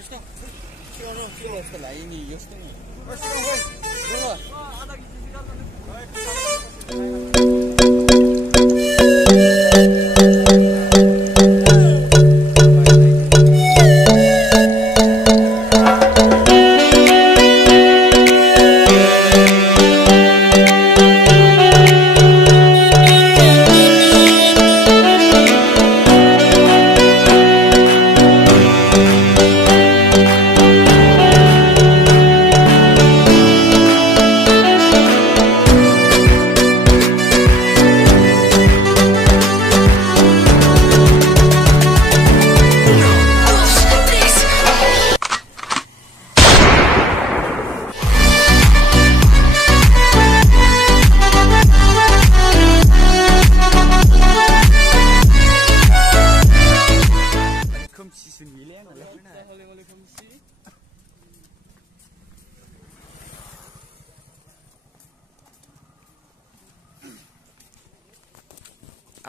Setelah ini Yus ni.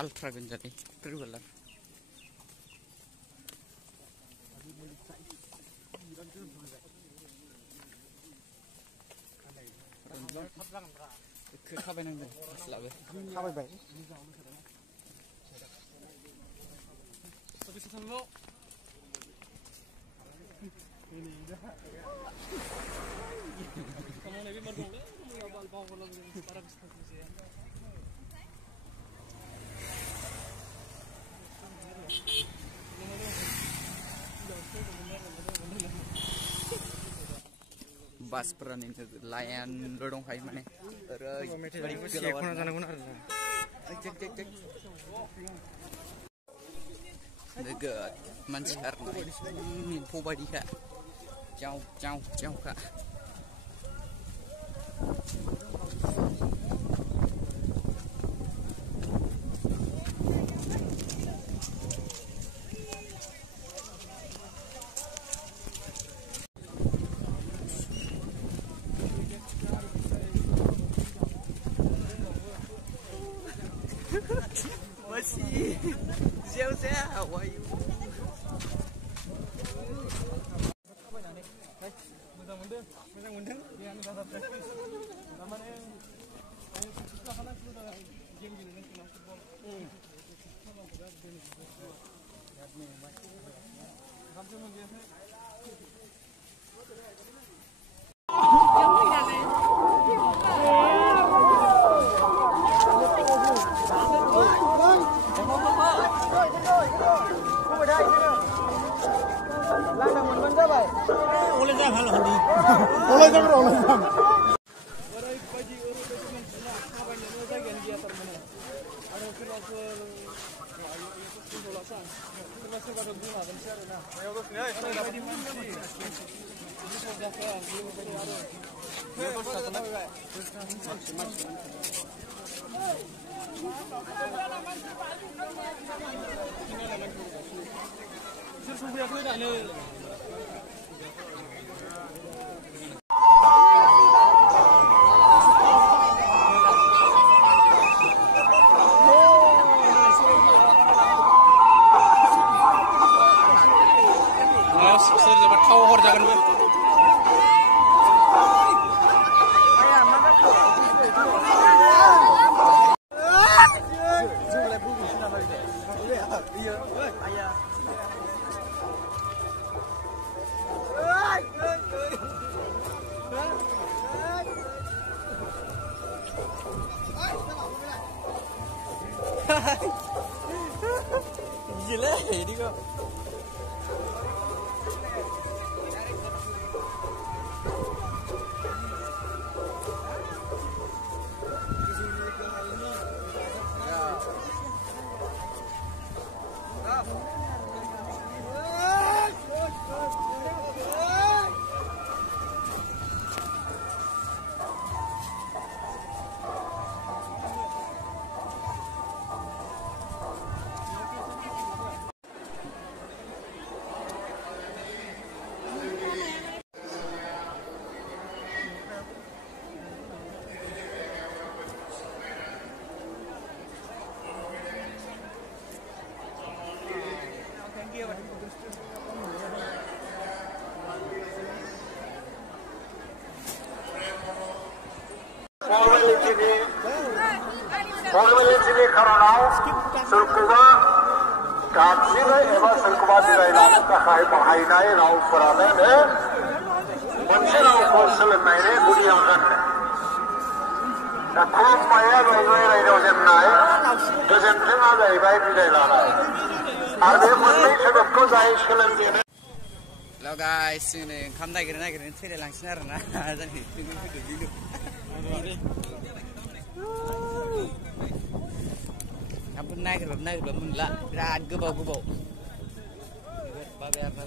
Ultra Gonjali, Trivalar. Kapan nang selawe? Kapan bay? Tapi sesama. Ini dah. Kamu lebih merdeka, kamu yang balbau kalau para bisnis ya. Bas peran ini layan lorong hai mana? Dekat Manchester ni, pobadi kak, jauh kak. Masih jauh-jauh, how are you? Mendang. Dia anu dah praktis. Namanya setelah kanan sudah game gini nih final football. Sama berat game. Sampai menggeser. Oleh jam hal handi. Oleh jam. Warai pagi orang tu cuma nak apa yang mereka gan dia termana. Ada kelas ayo itu sulasan. Kelas pada bunga dan share na. Ayo tu ni. Ada di mana sih? Ini sudah saya belum beri ada. Dia tu satu lagi. Sudah aku dah ni. Gila ini kok. खार'नाव सोरखौबा गाबज्रिनाय एबा सोरखौबा जिरायलानो थाखाय बाहायनाय रावफोरानो मोनसे रावखौ सोलोंनायनि गुदि आगान दा खुलुमनाया जाहैबाय रायजोआव जेननाय गोजोन्थोंआ जाहैबाय बिदाय लानाय आरो बे मोननै सोदोबखौ जाय सोलोंजेनो Hello guys, ini oंखाम नागिरनो थैलायलांसिन आरोना ओंखामखौ नागिरबाबो मोनला बिराद गोबाव बाबाय आरोना